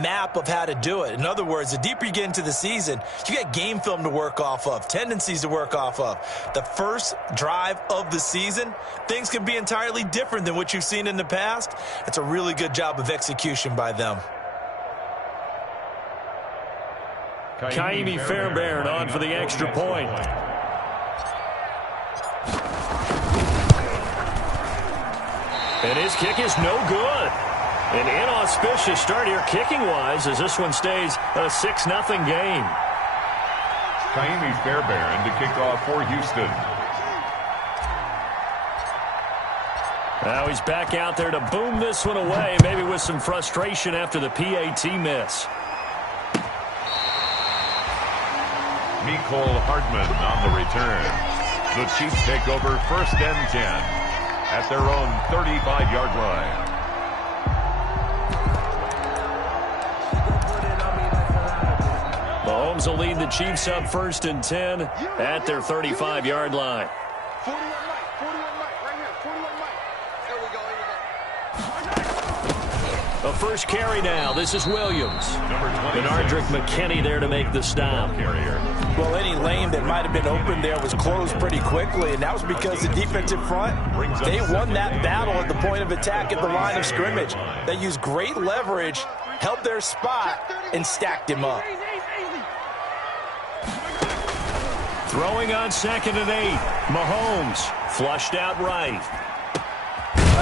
map of how to do it. In other words, the deeper you get into the season, you got game film to work off of, tendencies to work off of. The first drive of the season, things can be entirely different than what you've seen in the past. It's a really good job of execution by them. Kaimi Fairbairn on for the extra point. And his kick is no good. An inauspicious start here kicking-wise as this one stays a 6-0 game. Kaimi Fairbairn to kick off for Houston. Now he's back out there to boom this one away, maybe with some frustration after the PAT miss. Mecole Hardman on the return. The Chiefs take over 1st and 10 at their own 35-yard line. Mahomes will lead the Chiefs up 1st and 10 at their 35-yard line. 41 Mike, right here, 41 Mike. Here we go. A first carry now. This is Williams. Benardrick McKinney there to make the stop. Well, any lane that might have been open there was closed pretty quickly, and that was because the defensive front, they won that battle at the point of attack at the line of scrimmage. They used great leverage, held their spot, and stacked him up. Throwing on 2nd and 8. Mahomes flushed out right.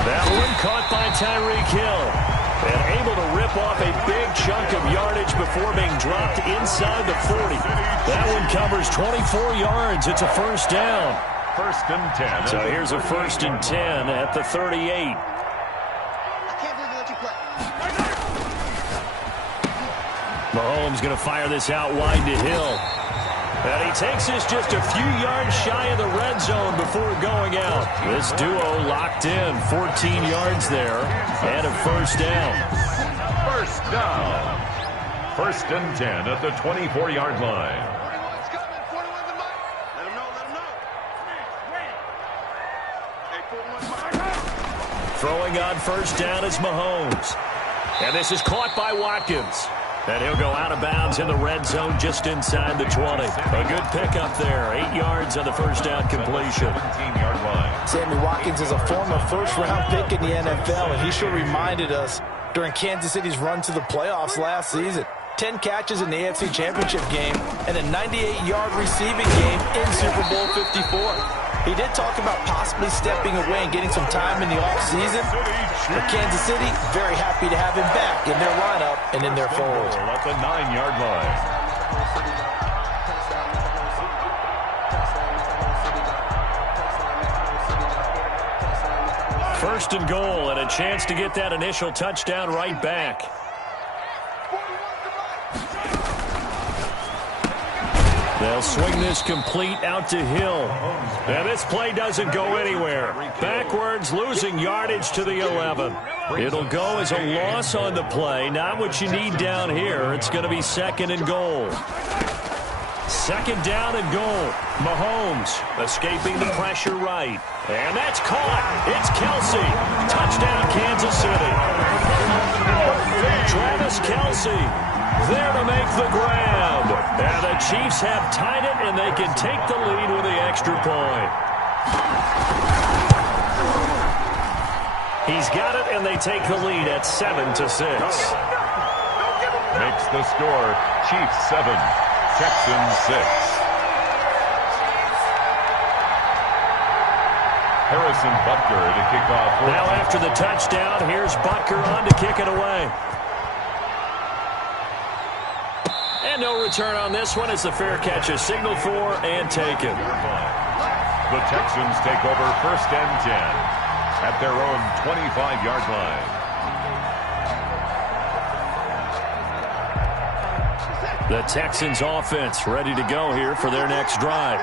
That one caught by Tyreek Hill. And able to rip off a big chunk of yardage before being dropped inside the 40. That one covers 24 yards. It's a first down. 1st and 10. So here's a 1st and 10 at the 38. I can't believe they let you play. Mahomes going to fire this out wide to Hill. And he takes this just a few yards shy of the red zone before going out. This duo locked in, 14 yards there, and a first down. First down. 1st and 10 at the 24-yard line. 41's coming, 41's the Mike. Let him know. Hey, 41 Mike. Throwing on first down is Mahomes. And this is caught by Watkins. And he'll go out of bounds in the red zone just inside the 20. A good pickup there. 8 yards on the first down completion. 17-yard line. Sammy Watkins is a former first-round pick in the NFL, and he sure reminded us during Kansas City's run to the playoffs last season. 10 catches in the AFC Championship game and a 98-yard receiving game in Super Bowl 54. He did talk about possibly stepping away and getting some time in the offseason. But Kansas City, very happy to have him back in their lineup and in their fold. At the 9-yard line. First and goal, and a chance to get that initial touchdown right back. They'll swing this complete out to Hill. And this play doesn't go anywhere. Backwards, losing yardage to the 11. It'll go as a loss on the play. Not what you need down here. It's going to be 2nd and goal. 2nd down and goal. Mahomes escaping the pressure right. And that's caught. It's Kelsey. Touchdown, Kansas City. Travis Kelsey there to make the grab. And the Chiefs have tied it, and they can take the lead with the extra point. He's got it, and they take the lead at 7-6. Makes the score Chiefs 7, Texans 6. Harrison Butker to kick off. Now after the touchdown, here's Butker on to kick it away. And no return on this one as the fair catch is signaled for and taken. The Texans take over 1st and 10 at their own 25-yard line. The Texans offense ready to go here for their next drive.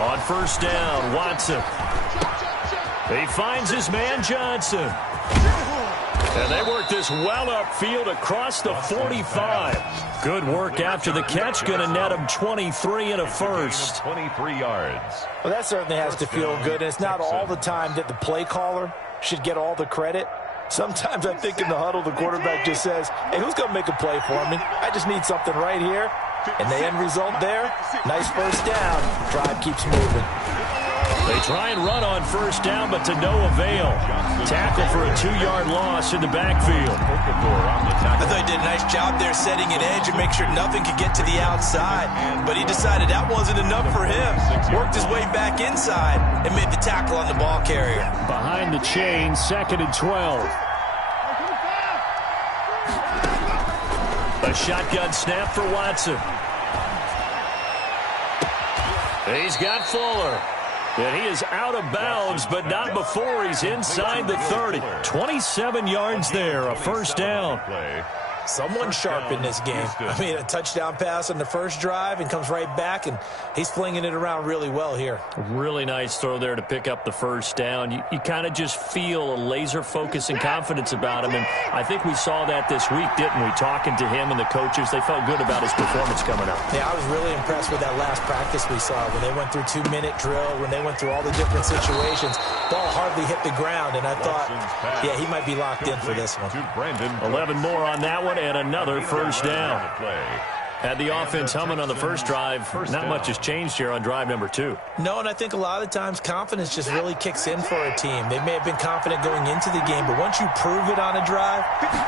On first down, Watson. He finds his man Johnson. And they work this well upfield across the 45. Good work after the catch. Going to net him 23 and a first. 23 yards. Well, that certainly has to feel good. And it's not all the time that the play caller should get all the credit. Sometimes I think in the huddle, the quarterback just says, hey, who's going to make a play for me? I just need something right here. And the end result there, nice first down. Drive keeps moving. They try and run on first down, but to no avail. Tackle for a 2-yard loss in the backfield. I thought he did a nice job there setting an edge and make sure nothing could get to the outside. But he decided that wasn't enough for him. Worked his way back inside and made the tackle on the ball carrier. Behind the chain, 2nd and 12. A shotgun snap for Watson. He's got Fuller. And he is out of bounds, but not before he's inside the 30. 27 yards there, a first down. Someone sharp in this game. I mean, a touchdown pass on the first drive and comes right back, and he's flinging it around really well here. Really nice throw there to pick up the first down. You kind of just feel a laser focus and confidence about him, and I think we saw that this week, didn't we? Talking to him and the coaches, they felt good about his performance coming up. Yeah, I was really impressed with that last practice we saw when they went through 2-minute drill, when they went through all the different situations. Ball hardly hit the ground, and I thought, yeah, he might be locked in for this one. 11 more on that one. And another first down. Had the offense humming on the first drive. Not much has changed here on drive number 2. No, and I think a lot of times confidence just really kicks in for a team. They may have been confident going into the game, but once you prove it on a drive,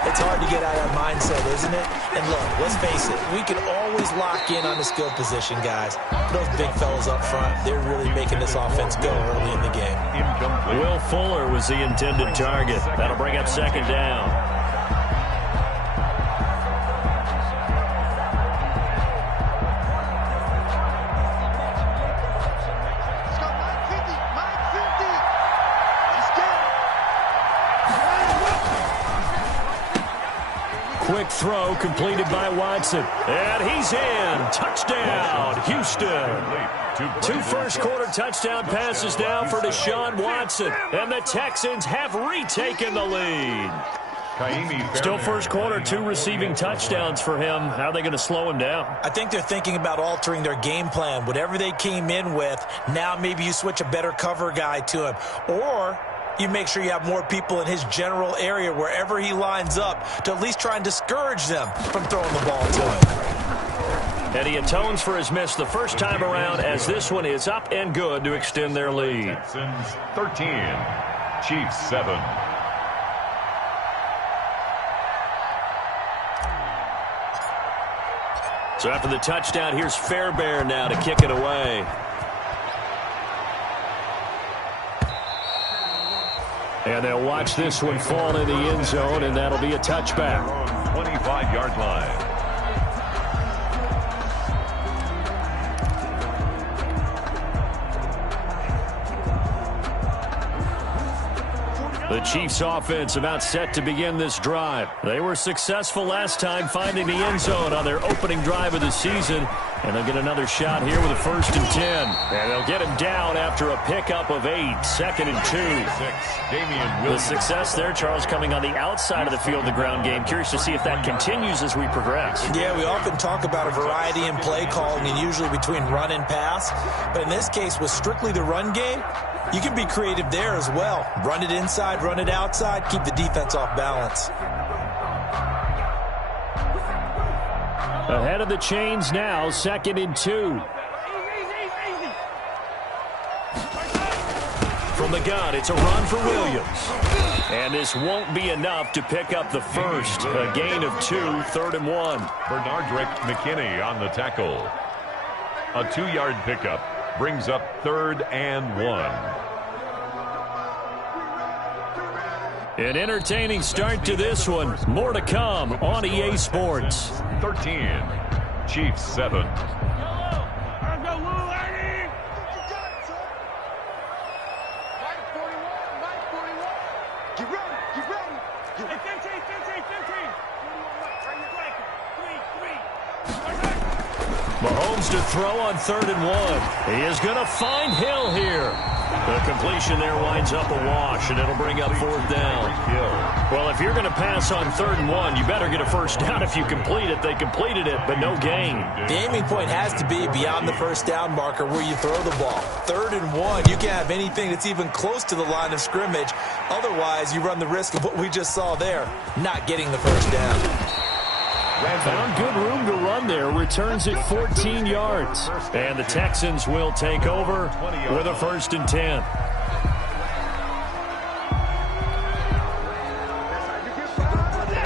it's hard to get out of that mindset, isn't it? And look, let's face it, we can always lock in on the skill position, guys. Those big fellas up front, they're really making this offense go early in the game. Will Fuller was the intended target. That'll bring up 2nd down. Quick throw completed by Watson. And he's in. Touchdown, Houston. 2 first-quarter touchdown passes now for Deshaun Watson. And the Texans have retaken the lead. Still first quarter, 2 receiving touchdowns for him. How are they going to slow him down? I think they're thinking about altering their game plan. Whatever they came in with, now maybe you switch a better cover guy to him. Or you make sure you have more people in his general area wherever he lines up to at least try and discourage them from throwing the ball to him. And he atones for his miss the first time around as this one is up and good to extend their lead. Texans 13, Chiefs 7. So after the touchdown, here's Fairbairn now to kick it away. And they'll watch this one fall in the end zone, and that'll be a touchback. 25-yard line. The Chiefs offense about set to begin this drive. They were successful last time finding the end zone on their opening drive of the season. And they'll get another shot here with a 1st and 10. And they'll get him down after a pickup of 8. 2nd and 2. The success there, Charles, coming on the outside of the field, the ground game. Curious to see if that continues as we progress. Yeah, we often talk about a variety in play calling and usually between run and pass. But in this case, with strictly the run game, you can be creative there as well. Run it inside, run it outside, keep the defense off balance. Ahead of the chains now, 2nd and 2. From the gun, it's a run for Williams. And this won't be enough to pick up the first. A gain of 2, 3rd and 1. Bernardrick McKinney on the tackle. A 2-yard pickup brings up 3rd and 1. An entertaining start to this one. More to come on EA Sports. 13, Chiefs 7. Mahomes to throw on 3rd and 1. He is going to find Hill here. The completion there winds up a wash, and it'll bring up 4th down. Well, if you're going to pass on 3rd and 1, you better get a first down if you complete it. They completed it, but no gain. The aiming point has to be beyond the first down marker where you throw the ball. 3rd and 1, you can't have anything that's even close to the line of scrimmage. Otherwise, you run the risk of what we just saw there, not getting the first down. Found good room to run there. Returns it 14 yards. And the Texans will take over with a 1st and 10.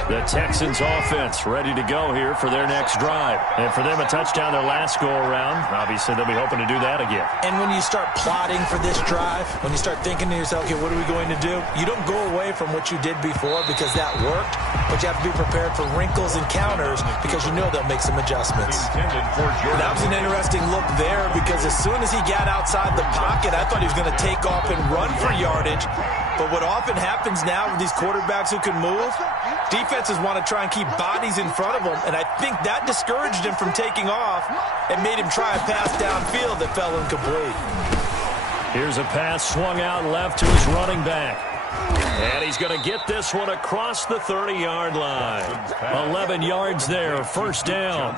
The Texans offense ready to go here for their next drive. And for them, a touchdown their last go-around. Obviously, they'll be hoping to do that again. And when you start plotting for this drive, when you start thinking to yourself, okay, what are we going to do? You don't go away from what you did before because that worked, but you have to be prepared for wrinkles and counters because you know they'll make some adjustments. That was an interesting look there because as soon as he got outside the pocket, I thought he was going to take off and run for yardage. But what often happens now with these quarterbacks who can move, defenses want to try and keep bodies in front of them, and I think that discouraged him from taking off and made him try a pass downfield that fell incomplete. Here's a pass swung out left to his running back. And he's going to get this one across the 30-yard line. 11 yards there, 1st down.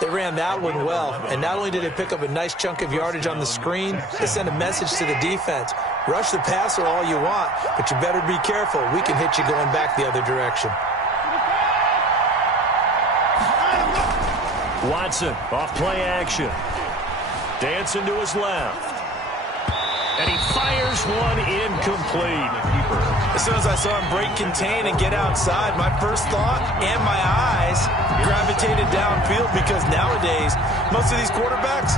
They ran that one well, and not only did they pick up a nice chunk of yardage on the screen, they sent a message to the defense. Rush the passer all you want, but you better be careful. We can hit you going back the other direction. Watson off play action. Dancing to his left. And he fires one incomplete. As soon as I saw him break contain and get outside, my first thought and my eyes gravitated downfield because nowadays, most of these quarterbacks,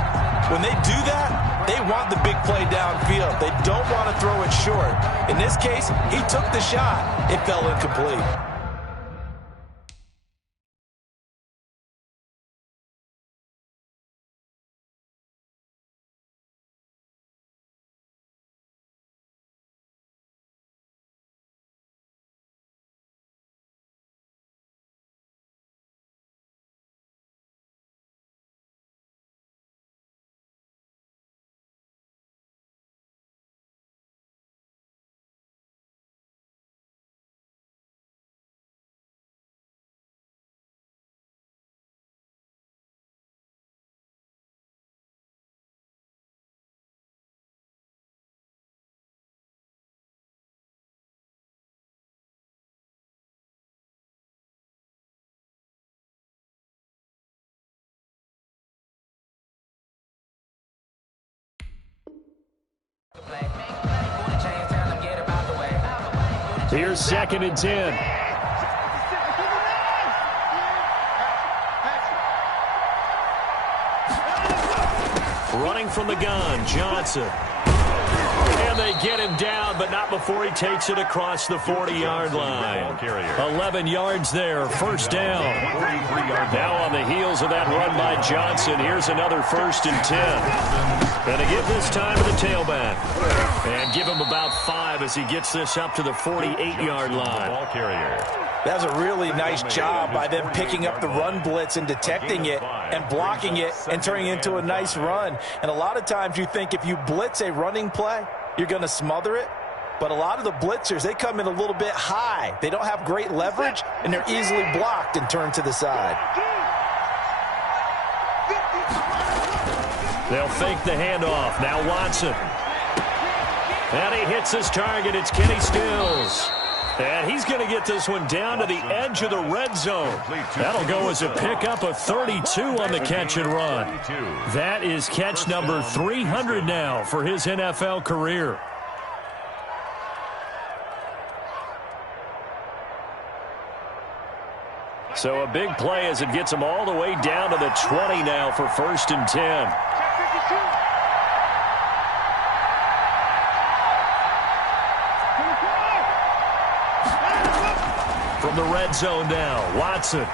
when they do that, they want the big play downfield. They don't want to throw it short. In this case, he took the shot. It fell incomplete. Here's 2nd and 10. Running from the gun, Johnson. And they get him down, but not before he takes it across the 40-yard line. 11 yards there, 1st down. Now on the heels of that run by Johnson, here's another 1st and 10. And to give this time to the tailback. And give him about 5 as he gets this up to the 48-yard line. That was a really nice job by them picking up the run blitz and detecting it and blocking it and turning it into a nice run. And a lot of times you think if you blitz a running play, you're going to smother it. But a lot of the blitzers, they come in a little bit high. They don't have great leverage, and they're easily blocked and turned to the side. They'll fake the handoff. Now Watson. And he hits his target. It's Kenny Stills. And he's going to get this one down to the edge of the red zone. That'll go as a pickup of 32 on the catch and run. That is catch number 300 now for his NFL career. So a big play as it gets him all the way down to the 20 now for 1st and 10. From the red zone now, Watson.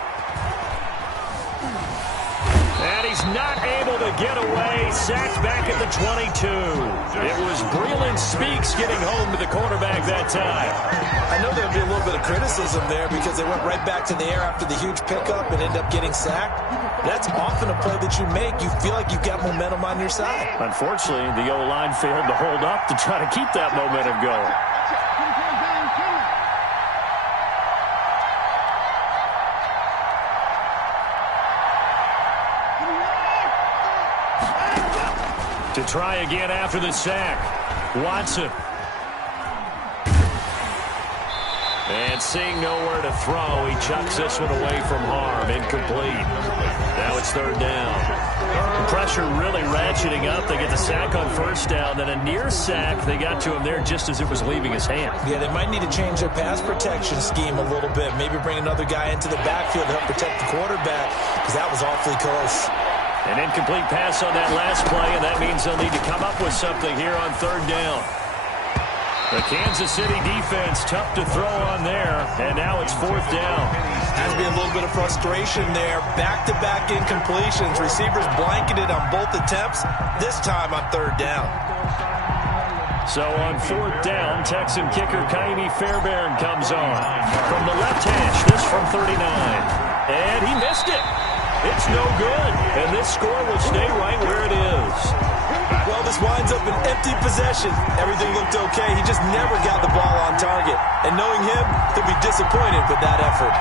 And he's not able to get away. Sacked back at the 22. It was Breland Speaks getting home to the quarterback that time. I know there'll be a little bit of criticism there because they went right back to the air after the huge pickup and ended up getting sacked. That's often a play that you make. You feel like you've got momentum on your side. Unfortunately, the O-line failed to hold up to try to keep that momentum going. To try again after the sack, Watson. And seeing nowhere to throw, he chucks this one away from harm. Incomplete. Now it's third down. The pressure really ratcheting up. They get the sack on first down. Then a near sack. They got to him there just as it was leaving his hand. Yeah, they might need to change their pass protection scheme a little bit. Maybe bring another guy into the backfield to help protect the quarterback because that was awfully close. An incomplete pass on that last play, and that means they'll need to come up with something here on third down. The Kansas City defense tough to throw on there, and now it's fourth down. Has to be a little bit of frustration there. Back-to-back incompletions. Receivers blanketed on both attempts, this time on third down. So on fourth down, Texan kicker Kaimi Fairbairn comes on. From the left hash, this from 39. And he missed it. It's no good, and this score will stay right where it is. Well, this winds up an empty possession. Everything looked okay. He just never got the ball on target. And knowing him, he'll be disappointed with that effort.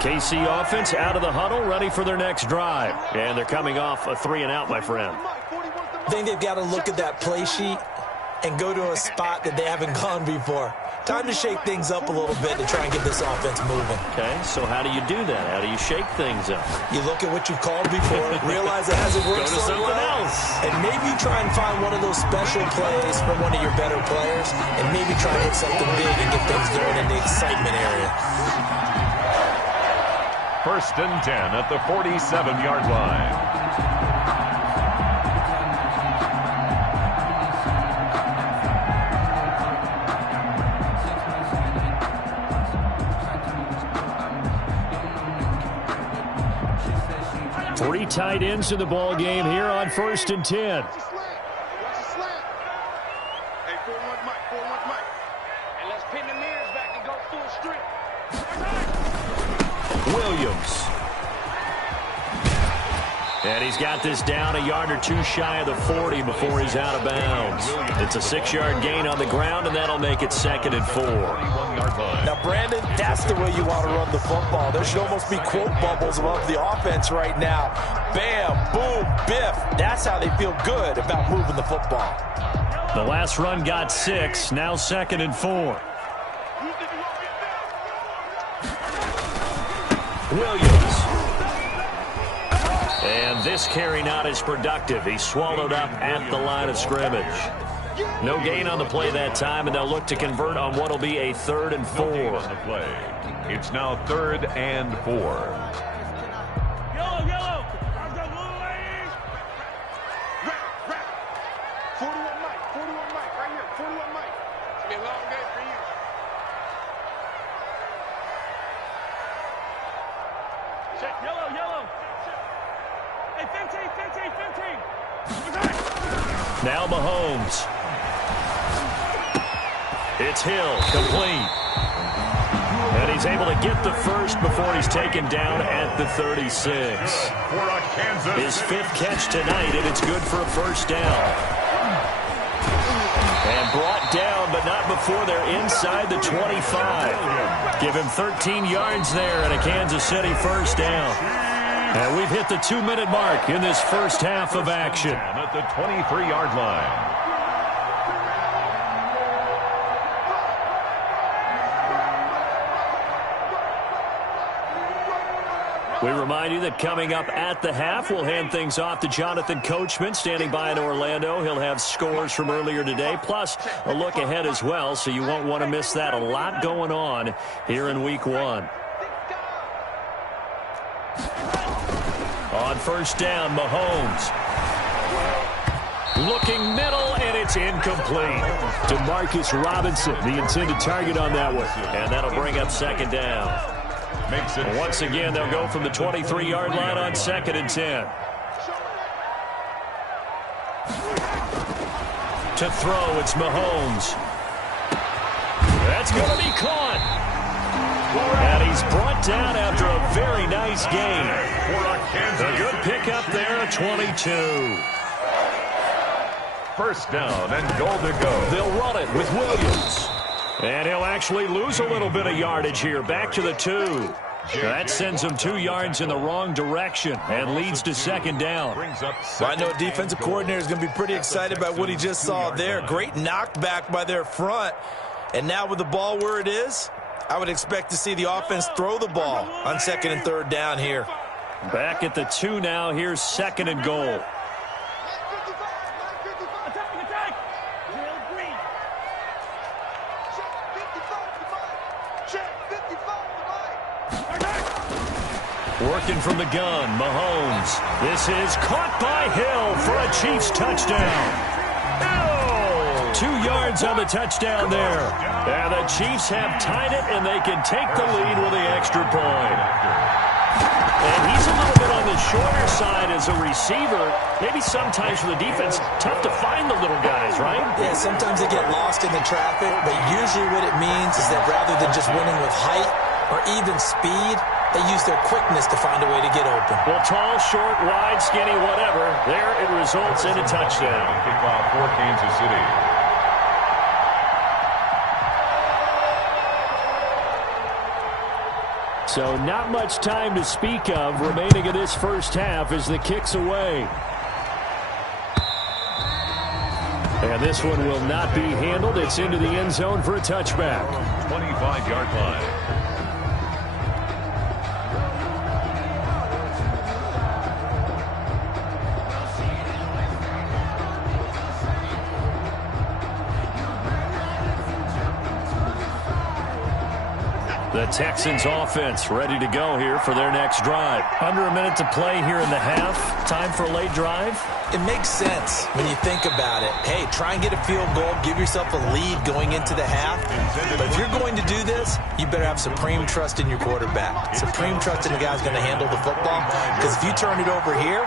KC offense out of the huddle, ready for their next drive. And they're coming off a 3-and-out, my friend. I think they've got to look at that play sheet and go to a spot that they haven't gone before. Time to shake things up a little bit to try and get this offense moving. Okay, so how do you do that? How do you shake things up? You look at what you've called before, realize it hasn't worked Go to so something well, else. and maybe try and find one of those special plays from one of your better players, and maybe try and hit something big and get things going in the excitement area. First and 10 at the 47-yard line. Three tight ends in the ball game here on first and 10. Watch the slant. Hey, 4-1 Mike, 4-1 Mike. And let's pin the mirrors back and go full strip. Williams. And he's got this down a yard or two shy of the 40 before he's out of bounds. It's a 6-yard gain on the ground, and that'll make it second and 4. Now, Brandon, that's the way you want to run the football. There should almost be quote bubbles above the offense right now. Bam, boom, biff. That's how they feel good about moving the football. The last run got 6, now second and 4. Williams. And this carry not as productive. He's swallowed up at the line of scrimmage. No gain on the play that time, and they'll look to convert on what will be a 3rd and 4. No gain on the play. It's now 3rd and 4. Yellow. 41 Mike, right here, 41 Mike. It's been a long day for you. Check, yellow. Hey, 15. Now Mahomes. It's Hill, complete. And he's able to get the first before he's taken down at the 36. His 5th catch tonight, and it's good for a first down. And brought down, but not before they're inside the 25. Give him 13 yards there and a Kansas City first down. And we've hit the 2-minute mark in this first half of action. At the 23-yard line. We remind you that coming up at the half, we'll hand things off to Jonathan Coachman, standing by in Orlando. He'll have scores from earlier today, plus a look ahead as well, so you won't want to miss that. A lot going on here in Week 1. On first down, Mahomes. Looking middle, and it's incomplete. Demarcus Robinson, the intended target on that one. And that'll bring up second down. Once again, they'll go from the 23-yard line on 2nd and 10. To throw, it's Mahomes. That's going to be caught. And he's brought down after a very nice gain. A good pickup there at 22. First down and goal to go. They'll run it with Williams. And he'll actually lose a little bit of yardage here. Back to the 2. That sends him 2 yards in the wrong direction and leads to second down. I know a defensive coordinator is going to be pretty excited about what he just saw there. Great knockback by their front. And now with the ball where it is, I would expect to see the offense throw the ball on 2nd and 3rd down here. Back at the 2 now. Here's 2nd and goal. Working from the gun, Mahomes. This is caught by Hill for a Chiefs touchdown. Hill! 2 yards on the touchdown there. And the Chiefs have tied it, and they can take the lead with the extra point. And he's a little bit on the shorter side as a receiver. Maybe sometimes for the defense, tough to find the little guys, right? Yeah, sometimes they get lost in the traffic, but usually what it means is that rather than just winning with height or even speed, they use their quickness to find a way to get open. Well, tall, short, wide, skinny, whatever. There it results in a touchdown. Kickoff for Kansas City. So not much time to speak of remaining in this first half as the kick's away. And this one will not be handled. It's into the end zone for a touchback. 25-yard line. The Texans offense ready to go here for their next drive. Under a minute to play here in the half. Time for a late drive. It makes sense when you think about it. Hey, try and get a field goal. Give yourself a lead going into the half. But if you're going to do this, you better have supreme trust in your quarterback. Supreme trust in the guy who's going to handle the football. Because if you turn it over here,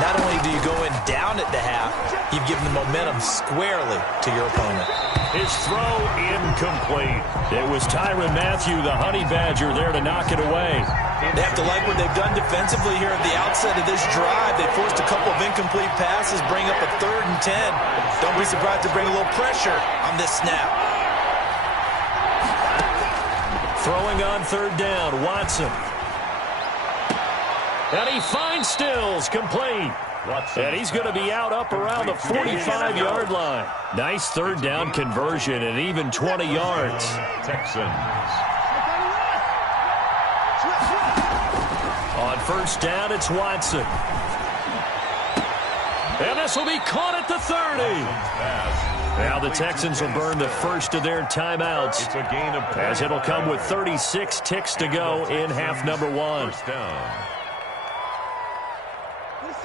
not only do you go in down at the half, you've given the momentum squarely to your opponent. His throw incomplete. It was Tyrann Mathieu, the Honey Badger, there to knock it away. They have to like what they've done defensively here at the outset of this drive. They forced a couple of incomplete passes, bring up a 3rd and 10. Don't be surprised to bring a little pressure on this snap. Throwing on 3rd down, Watson. And he finds Stills, complete. And he's going to be out up around the 45-yard line. Nice 3rd down conversion and even 20 yards. Texans. On 1st down, it's Watson. And this will be caught at the 30. Now the Texans will burn the first of their timeouts, It's a gain of 10. as it'll come with 36 ticks to go in half number 1. First down.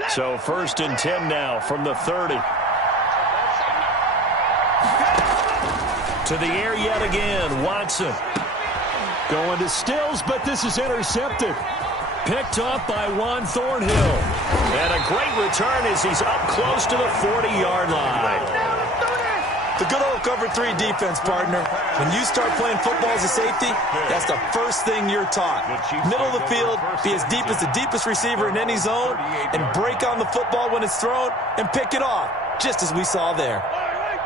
So 1st and 10 now from the 30. To the air yet again, Watson. Going to Stills, but this is intercepted. Picked up by Juan Thornhill. And a great return as he's up close to the 40-yard line. The good old cover 3 defense, partner. When you start playing football as a safety, that's the first thing you're taught. Middle of the field, be as deep as the deepest receiver in any zone, and break on the football when it's thrown and pick it off, just as we saw there.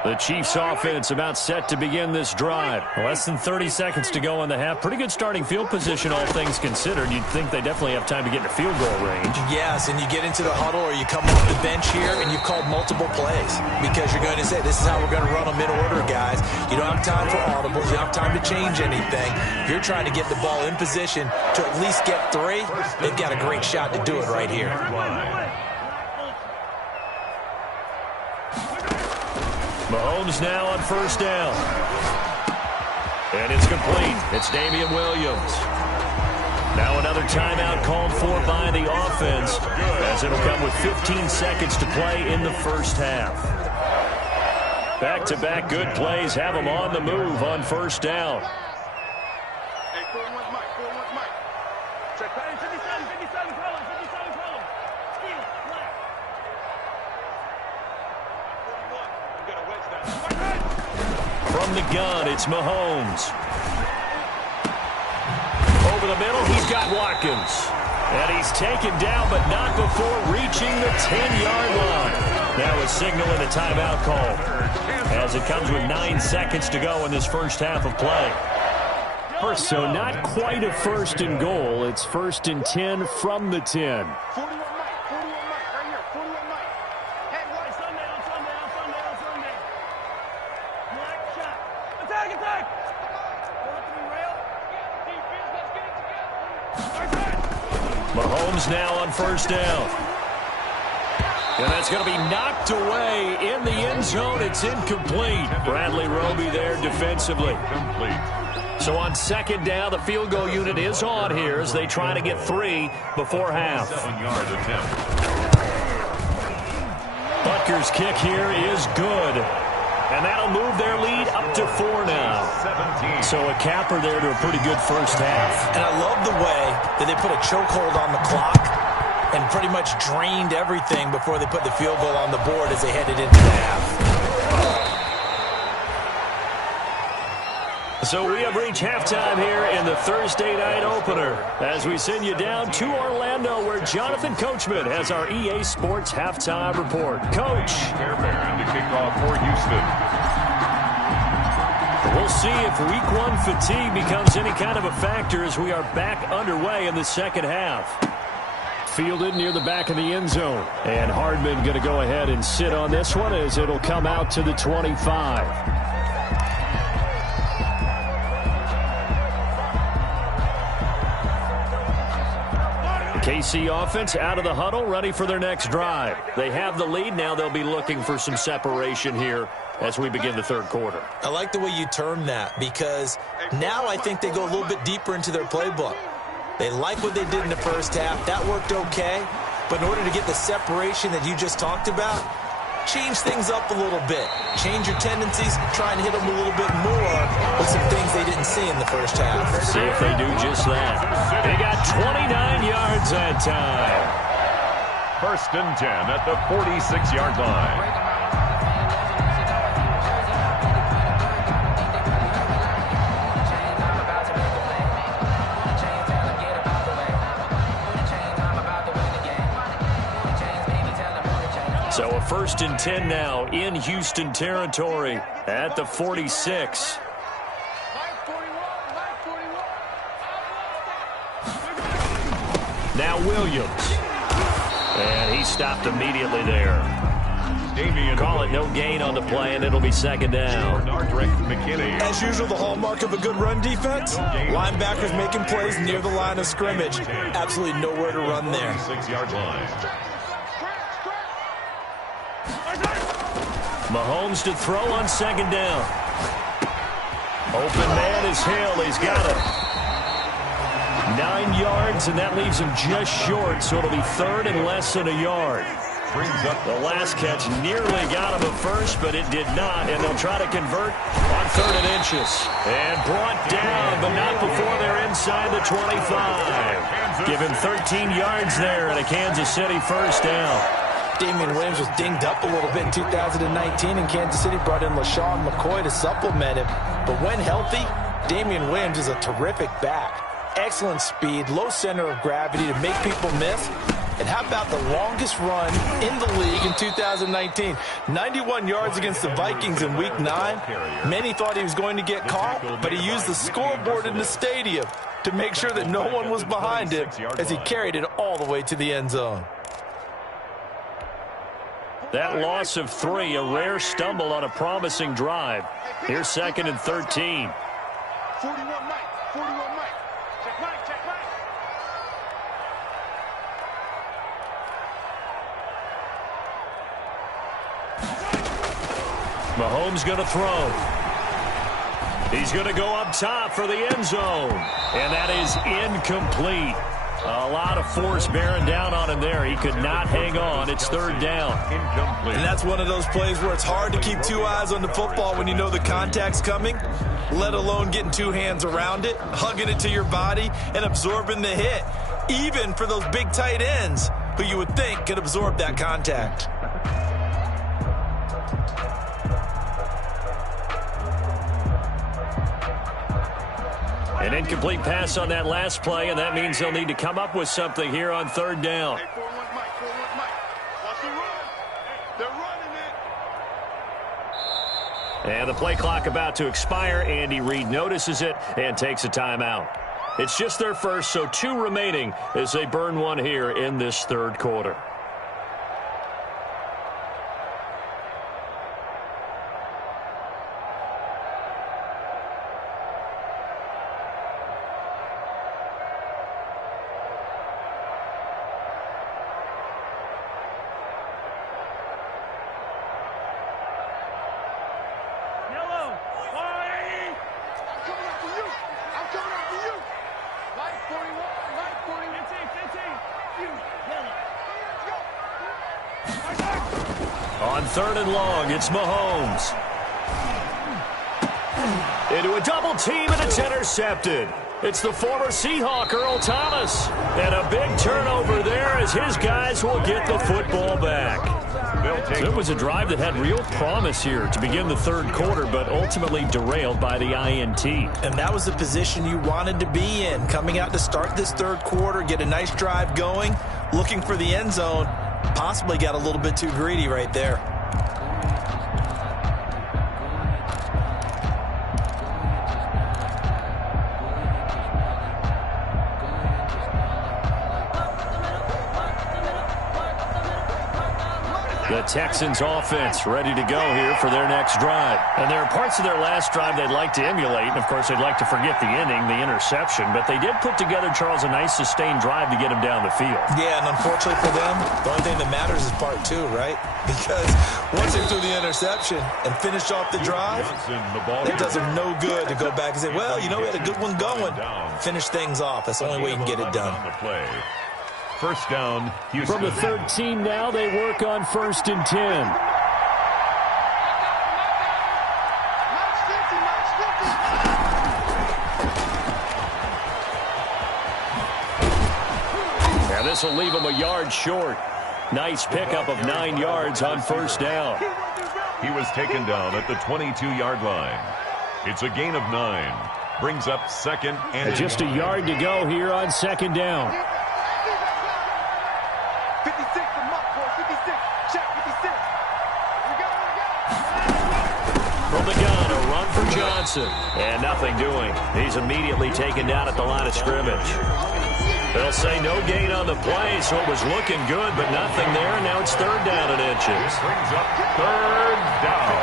The Chiefs offense about set to begin this drive. Less than 30 seconds to go in the half. Pretty good starting field position, all things considered. You'd think they definitely have time to get into field goal range. Yes, and you get into the huddle or you come off the bench here and you've called multiple plays because you're going to say, this is how we're going to run them in order, guys. You don't have time for audibles. You don't have time to change anything. If you're trying to get the ball in position to at least get 3, they've got a great shot to do it right here. Mahomes now on 1st down. And it's complete. It's Damian Williams. Now another timeout called for by the offense, as it'll come with 15 seconds to play in the first half. Back-to-back good plays have them on the move on first down. Hey, 4-1 Mike, 4-1 Mike. Check back. 57, call him. Steal, left. 41, you got a wedge down. From the gun, it's Mahomes. Over the middle, he's got Watkins. And he's taken down, but not before reaching the 10-yard line. Now a signal and a timeout call, as it comes with 9 seconds to go in this first half of play. So not quite a first and goal. It's first and 10 from the 10. 41 Mike, right here, 41 Mike. Head right, Sunday. Black shot. Attack. Going through rail. Defense, let's get it together. Mahomes now on first down. And that's going to be knocked away in the end zone. It's incomplete. Bradley Roby there defensively. So on second down, the field goal unit is on here as they try to get 3 before half. 7-yard attempt. Butker's kick here is good. And that'll move their lead up to 4 now. 17. So a capper there to a pretty good first half. And I love the way that they put a chokehold on the clock and pretty much drained everything before they put the field goal on the board as they headed into the half. So we have reached halftime here in the Thursday night opener as we send you down to Orlando where Jonathan Coachman has our EA Sports halftime report. Coach. Fairbairn to kick off for Houston. We'll see if week 1 fatigue becomes any kind of a factor as we are back underway in the second half. Fielded near the back of the end zone. And Hardman going to go ahead and sit on this one as it'll come out to the 25. KC offense out of the huddle, ready for their next drive. They have the lead. Now they'll be looking for some separation here as we begin the third quarter. I like the way you term that because now I think they go a little bit deeper into their playbook. They like what they did in the first half. That worked okay. But in order to get the separation that you just talked about, change things up a little bit. Change your tendencies, try and hit them a little bit more with some things they didn't see in the first half. See if they do just that. They got 29 yards that time. First and 10 at the 46-yard line. So a first and 10 now in Houston territory at the 46. Now Williams. And he stopped immediately there. Call it no gain on the play, and it'll be second down. As usual, the hallmark of a good run defense, linebackers making plays near the line of scrimmage. Absolutely nowhere to run there. 6-yard line. Mahomes to throw on second down. Open man is Hill. He's got it. 9 yards, and that leaves him just short, so it'll be third and less than a yard. The last catch nearly got him a first, but it did not, and they'll try to convert on third and inches. And brought down, but not before they're inside the 25. Give him 13 yards there and a Kansas City first down. Damian Williams was dinged up a little bit in 2019, and Kansas City brought in LaShawn McCoy to supplement him. But when healthy, Damian Williams is a terrific back. Excellent speed, low center of gravity to make people miss. And how about the longest run in the league in 2019? 91 yards against the Vikings in Week 9. Many thought he was going to get caught, but he used the scoreboard in the stadium to make sure that no one was behind him as he carried it all the way to the end zone. That loss of 3, a rare stumble on a promising drive. Here's second and 13. 41 Mike. Check Mike. Mahomes going to throw. He's going to go up top for the end zone. And that is incomplete. A lot of force bearing down on him there. He could not hang on. It's third down. Incomplete. And that's one of those plays where it's hard to keep two eyes on the football when you know the contact's coming, let alone getting two hands around it, hugging it to your body, and absorbing the hit, even for those big tight ends who you would think could absorb that contact. An incomplete pass on that last play, and that means they'll need to come up with something here on third down. Hey, 4-1 Mike, 4-1 Mike. Watch the run. They're running it. And the play clock about to expire. Andy Reid notices it and takes a timeout. It's just their first, so 2 remaining as they burn one here in this third quarter. On third and long, it's Mahomes. Into a double team, and it's intercepted. It's the former Seahawk, Earl Thomas. And a big turnover there as his guys will get the football back. So it was a drive that had real promise here to begin the third quarter, but ultimately derailed by the INT. And that was the position you wanted to be in, coming out to start this third quarter, get a nice drive going, looking for the end zone. Possibly got a little bit too greedy right there. The Texans offense ready to go here for their next drive. And there are parts of their last drive they'd like to emulate. And, of course, they'd like to forget the inning, the interception. But they did put together, Charles, a nice sustained drive to get him down the field. Yeah, and unfortunately for them, the only thing that matters is part 2, right? Because once they threw the interception and finished off the drive, it does them no good to go back and say, well, you know, we had a good one going. Finish things off. That's the only way you can get it done. First down, Houston. From the 13 now, they work on 1st and 10. Now this will leave him a yard short. Nice pickup of 9 yards on first down. He was taken down at the 22-yard line. It's a gain of 9. Brings up 2nd and just a yard to go here on 2nd down. 56, the mark, boy, 56. Check, 56. We go. From the gun, a run for Johnson. And nothing doing. He's immediately taken down at the line of scrimmage. They'll say no gain on the play, so it was looking good, but nothing there. And now it's third down and inches. brings up third down.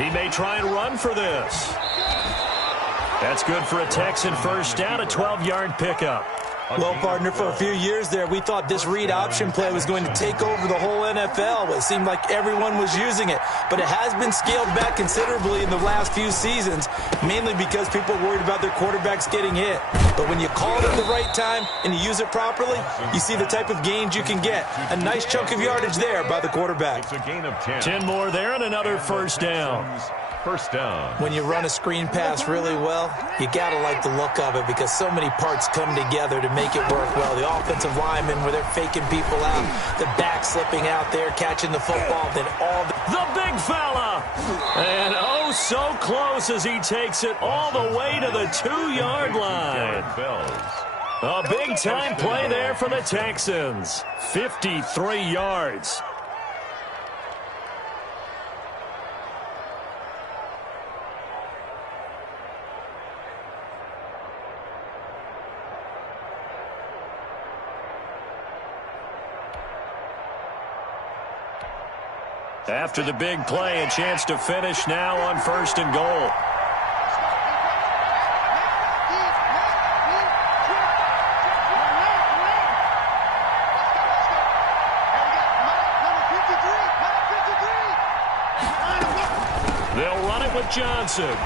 He may try and run for this. That's good for a Texan first down, a 12-yard pickup. Well, partner, for a few years there, we thought this read option play was going to take over the whole NFL. It seemed like everyone was using it. But it has been scaled back considerably in the last few seasons, mainly because people are worried about their quarterbacks getting hit. But when you call it at the right time and you use it properly, you see the type of gains you can get. A nice chunk of yardage there by the quarterback. It's a gain of 10. 10 more there and another first down. First down. When you run a screen pass really well, you got to like the look of it because so many parts come together to make it work well. The offensive linemen where they're faking people out, the back slipping out there, catching the football, then all The big fella! And oh, so close as he takes it all the way to the 2-yard line. A big-time play there for the Texans. 53 yards. After the big play, a chance to finish now on first and goal. They'll run it with Johnson.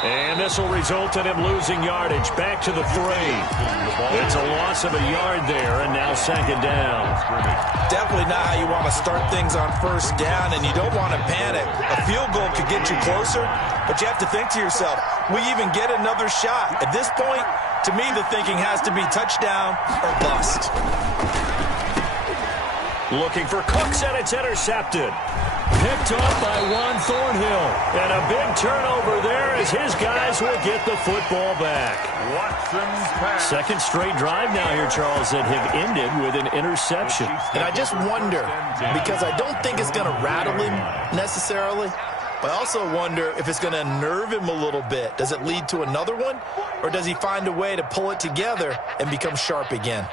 And this will result in him losing yardage. Back to the 3. It's a loss of a yard there, and now second down. Definitely not how you want to start things on first down, and you don't want to panic. A field goal could get you closer, but you have to think to yourself, we even get another shot. At this point, to me, the thinking has to be touchdown or bust. Looking for Cooks, and it's intercepted. Picked up by Juan Thornhill. And a big turnover there as his guys will get the football back. Watson's pass. Second straight drive now here, Charles, that have ended with an interception. And I just wonder, because I don't think it's going to rattle him necessarily, but I also wonder if it's going to unnerve him a little bit. Does it lead to another one, or does he find a way to pull it together and become sharp again?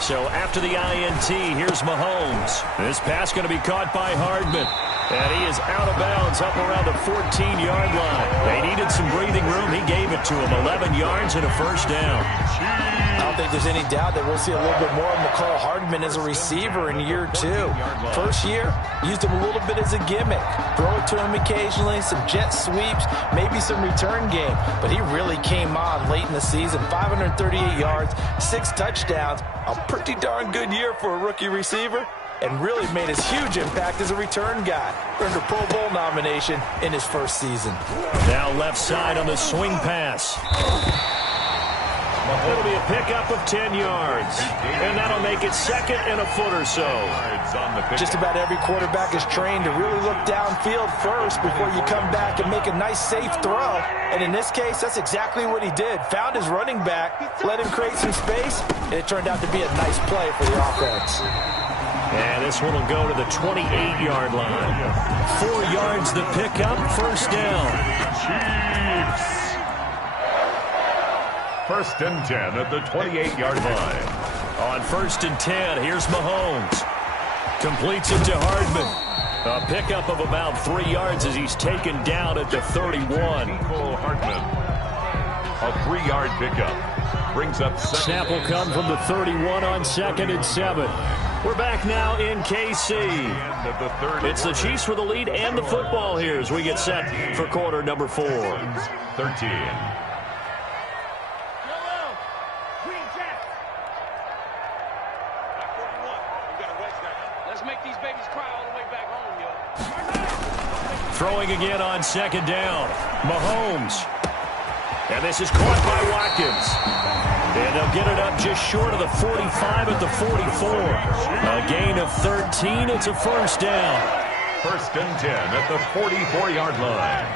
So after the INT, here's Mahomes. This pass going to be caught by Hardman. And he is out of bounds up around the 14-yard line. They needed some breathing room. He gave it to him. 11 yards and a first down. I don't think there's any doubt that we'll see a little bit more of McCall Hardman as a receiver in year 2. First year, used him a little bit as a gimmick. Throw it to him occasionally, some jet sweeps, maybe some return game. But he really came on late in the season. 538 yards, 6 touchdowns. A pretty darn good year for a rookie receiver, and really made his huge impact as a return guy. Earned a Pro Bowl nomination in his first season. Now left side on the swing pass. It'll be a pickup of 10 yards. And that'll make it second and a foot or so. Just about every quarterback is trained to really look downfield first before you come back and make a nice, safe throw. And in this case, that's exactly what he did. Found his running back, let him create some space, and it turned out to be a nice play for the offense. And this one will go to the 28-yard line. 4 yards the pickup, first down. Chiefs. First and 10 at the 28-yard line. On first and 10, here's Mahomes. Completes it to Hardman. A pickup of about 3 yards as he's taken down at the 31. Nicole Hardman. A 3-yard pickup. Brings up second. Snap will come from the 31 on second and 7. We're back now in KC. It's the Chiefs for the lead and the football here as we get set for quarter number 4. 13. Throwing again on second down. Mahomes. And this is caught by Watkins. And they'll get it up just short of the 45 at the 44. A gain of 13. It's a first down. First and 10 at the 44-yard line.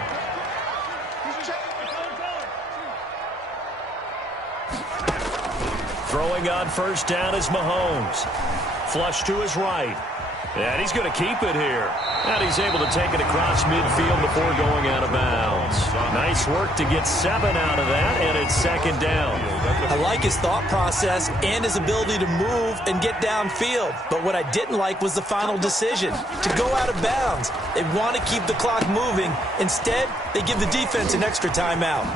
Throwing on first down is Mahomes. Flush to his right. And he's going to keep it here. And he's able to take it across midfield before going out of bounds. Nice work to get 7 out of that, and it's second down. I like his thought process and his ability to move and get downfield. But what I didn't like was the final decision, to go out of bounds. They want to keep the clock moving. Instead, they give the defense an extra timeout.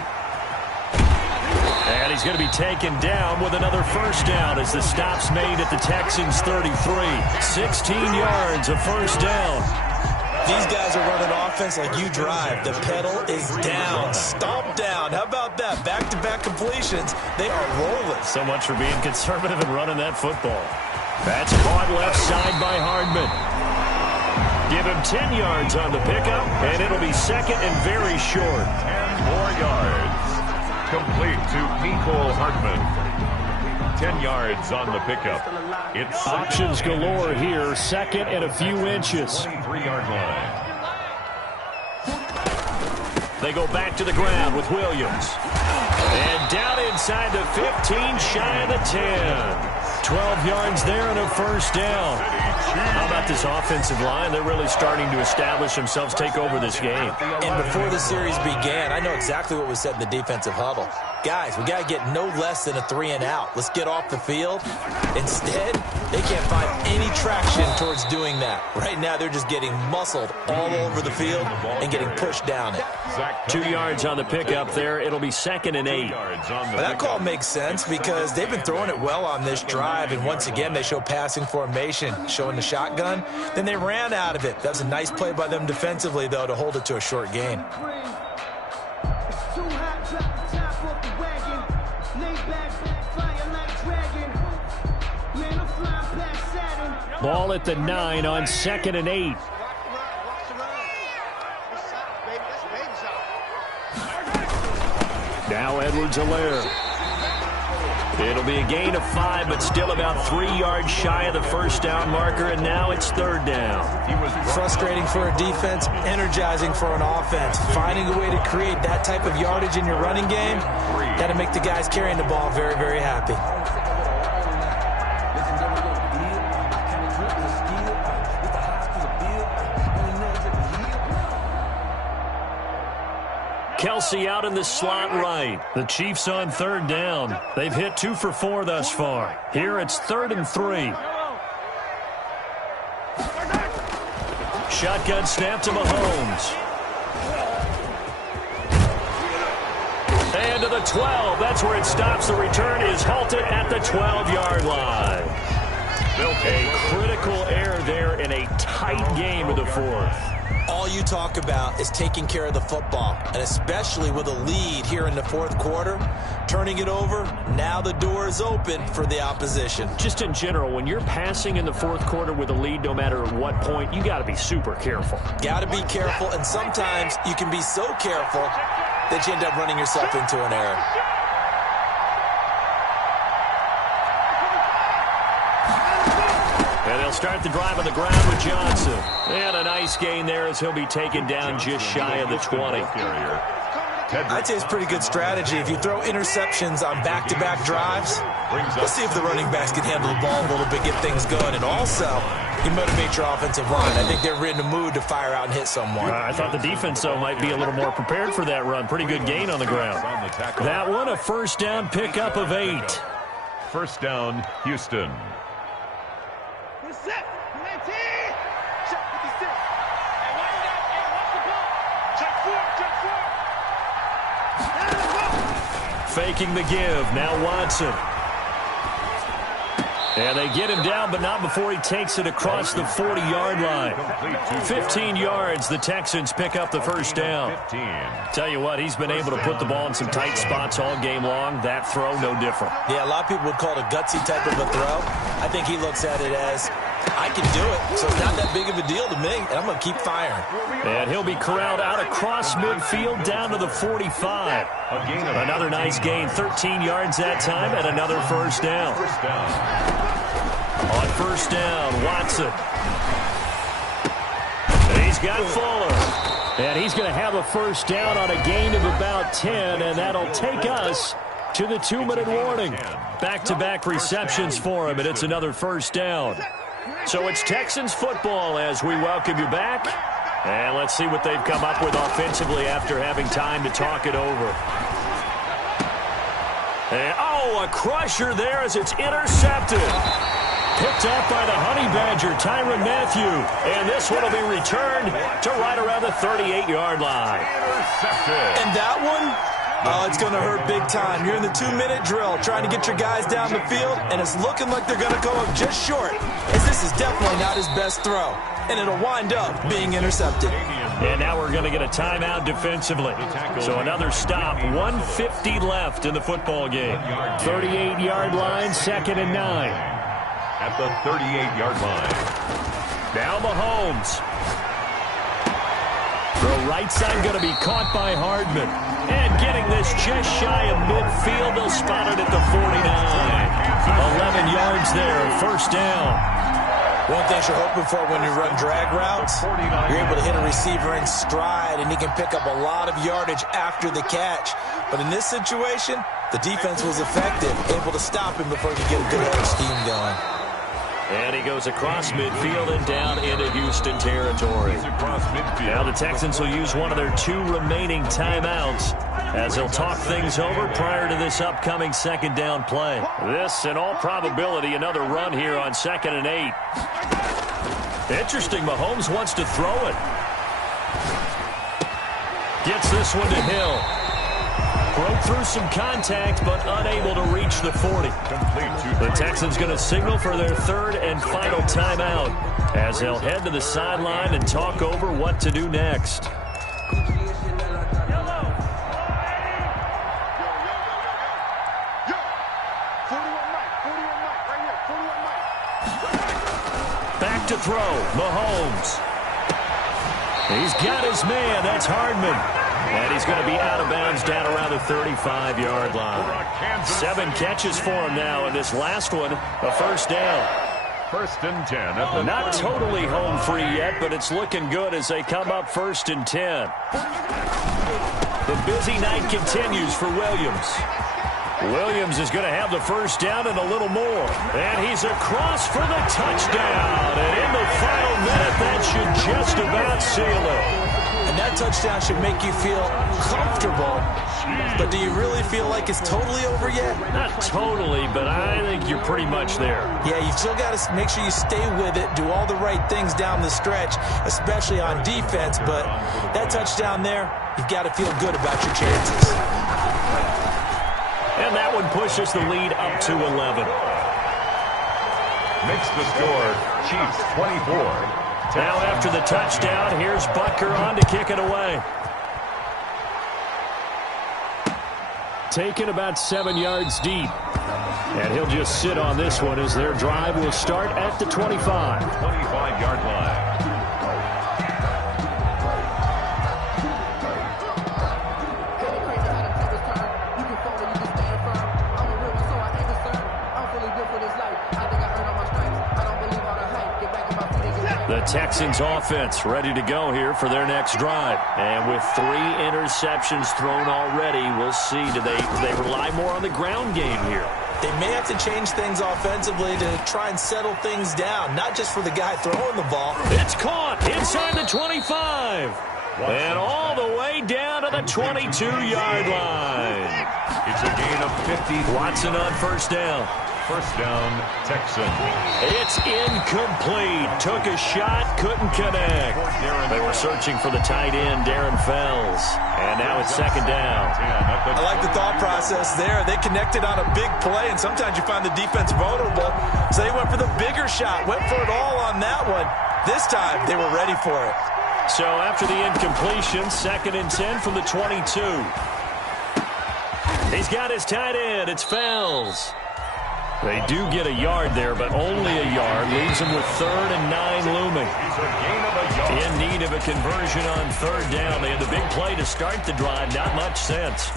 And he's going to be taken down with another first down as the stop's made at the Texans' 33. 16 yards, a first down. These guys are running offense like you drive. The pedal is down, stomp down. How about that? Back-to-back completions. They are rolling. So much for being conservative and running that football. That's caught left side by Hardman. Give him 10 yards on the pickup, and it'll be second and very short. 10 more yards. Complete to Nicole Hardman. 10 yards on the pickup. It's options galore here. Second and a few inches. 23-yard line. They go back to the ground with Williams. And down inside the 15, shy of the 10. 12 yards there and a first down. How about this offensive line? They're really starting to establish themselves, take over this game. And before the series began, I know exactly what was said in the defensive huddle. Guys, we got to get no less than a 3 and out. Let's get off the field. Instead, they can't find any traction towards doing that. Right now, they're just getting muscled all over the field and getting pushed down it. 2 yards on the pickup there. It'll be second and 8. But that call makes sense because they've been throwing it well on this drive, and once again, they show passing formation, showing the shotgun. Then they ran out of it. That was a nice play by them defensively, though, to hold it to a short gain. Ball at the 9 on 2nd and 8. Now Edwards-Helaire. It'll be a gain of 5, but still about 3 yards shy of the first down marker, and now it's 3rd down. Frustrating for a defense, energizing for an offense. Finding a way to create that type of yardage in your running game, got to make the guys carrying the ball very, very happy. Kelsey out in the slot right. The Chiefs on 3rd down. They've hit 2 for 4 thus far. Here it's 3rd and 3. Shotgun snap to Mahomes. And to the 12. That's where it stops. The return is halted at the 12-yard line. A critical error there in a tight game of the 4th. All you talk about is taking care of the football, and especially with a lead here in the 4th quarter, turning it over, now the door is open for the opposition. Just in general, when you're passing in the 4th quarter with a lead, no matter at what point, you got to be super careful. Got to be careful, and sometimes you can be so careful that you end up running yourself into an error. And they'll start the drive on the ground with Johnson. And a nice gain there as he'll be taken down just shy of the 20. I'd say it's pretty good strategy. If you throw interceptions on back-to-back drives, let's see if the running backs can handle the ball a little bit, get things going. And also, you motivate your offensive line. I think they're in the mood to fire out and hit someone. I thought the defense, though, might be a little more prepared for that run. Pretty good gain on the ground. That one, a first down pickup of 8. First down, Houston. Faking the give. Now Watson. And they get him down, but not before he takes it across the 40-yard line. 15 yards, the Texans pick up the first down. Tell you what, he's been able to put the ball in some tight spots all game long. That throw, no different. Yeah, a lot of people would call it a gutsy type of a throw. I think he looks at it as, I can do it, so it's not that big of a deal to me, and I'm going to keep firing. And he'll be corralled out across midfield down to the 45. Another nice gain, 13 yards that time, and another first down. On first down, Watson. And he's got Fuller. And he's going to have a first down on a gain of about 10, and that'll take us to the 2-minute warning. Back-to-back receptions for him, and it's another first down. So it's Texans football as we welcome you back. And let's see what they've come up with offensively after having time to talk it over. And, a crusher there as it's intercepted. Picked up by the Honey Badger, Tyrann Mathieu. And this one will be returned to right around the 38-yard line. And that one, it's going to hurt big time. You're in the 2-minute drill trying to get your guys down the field, and it's looking like they're going to go up just short, as this is definitely not his best throw. And it'll wind up being intercepted. And now we're going to get a timeout defensively. So another stop, 1:50 left in the football game. 38-yard line, 2nd and 9. At the 38-yard line. Now Mahomes. The right side going to be caught by Hardman. And getting this just shy of midfield, they'll spot it at the 49. 11 yards there, first down. One thing you're hoping for when you run drag routes, you're able to hit a receiver in stride, and he can pick up a lot of yardage after the catch. But in this situation, the defense was effective, able to stop him before he could get a good head scheme going. And he goes across midfield and down into Houston territory. Now the Texans will use one of their 2 remaining timeouts as they'll talk things over prior to this upcoming second down play. This, in all probability, another run here on 2nd and 8. Interesting, Mahomes wants to throw it. Gets this one to Hill. Broke through some contact, but unable to reach the 40. The Texans going to signal for their 3rd and final timeout as they'll head to the sideline and talk over what to do next. to throw. Mahomes. He's got his man. That's Hardman. And he's going to be out of bounds down around the 35-yard line. 7 catches for him now, and this last one, a first down. 1st and 10. At the Not totally home free yet, but it's looking good as they come up 1st and 10. The busy night continues for Williams. Williams is going to have the first down and a little more. And he's across for the touchdown. And in the final minute, that should just about seal it. And that touchdown should make you feel comfortable. But do you really feel like it's totally over yet? Not totally, but I think you're pretty much there. Yeah, you've still got to make sure you stay with it, do all the right things down the stretch, especially on defense. But that touchdown there, you've got to feel good about your chances. And that one pushes the lead up to 11. Makes the score Chiefs 24. Now after the touchdown, here's Butker on to kick it away. Taken about 7 yards deep. And he'll just sit on this one as their drive will start at the 25. 25-yard line. The Texans offense ready to go here for their next drive. And with 3 interceptions thrown already, we'll see. Do they rely more on the ground game here? They may have to change things offensively to try and settle things down, not just for the guy throwing the ball. It's caught inside the 25. And all the way down to the 22-yard line. It's a gain of 50. Watson on first down. First down, Texans. It's incomplete. Took a shot, couldn't connect. They were searching for the tight end, Darren Fells. And now it's second down. I like the thought process there. They connected on a big play, and sometimes you find the defense vulnerable. So they went for the bigger shot, went for it all on that one. This time, they were ready for it. So after the incompletion, 2nd and 10 from the 22. He's got his tight end. It's Fells. They do get a yard there, but only a yard. Leaves them with 3rd and 9 looming. In need of a conversion on 3rd down. They had the big play to start the drive. Not much sense.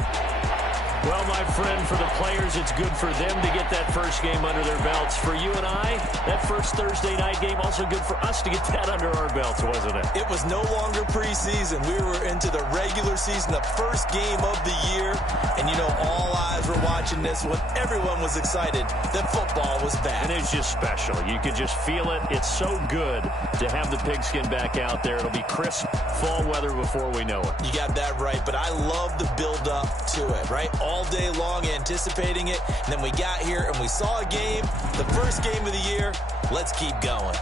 Well, my friend, for the players, it's good for them to get that first game under their belts. For you and I, that first Thursday night game, also good for us to get that under our belts, wasn't it? It was no longer preseason. We were into the regular season, the first game of the year. And, you know, all eyes were watching this when everyone was excited that football was back. And it's just special. You could just feel it. It's so good to have the pigskin back out there. It'll be crisp fall weather before we know it. You got that right, but I love the build-up to it, right? All day long anticipating it, and then we got here and we saw a game, the first game of the year. Let's keep going.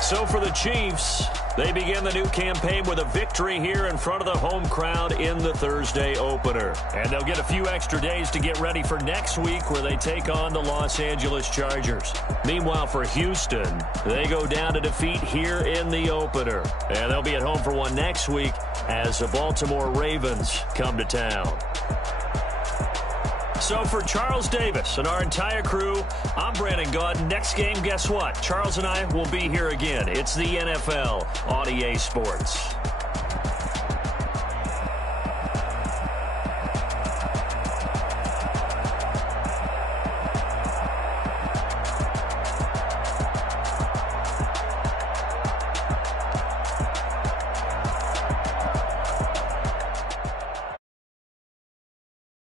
So for the Chiefs, they begin the new campaign with a victory here in front of the home crowd in the Thursday opener. And they'll get a few extra days to get ready for next week where they take on the Los Angeles Chargers. Meanwhile, for Houston, they go down to defeat here in the opener. And they'll be at home for one next week as the Baltimore Ravens come to town. So for Charles Davis and our entire crew, I'm Brandon Gaudin. Next game, guess what? Charles and I will be here again. It's the NFL on EA Sports.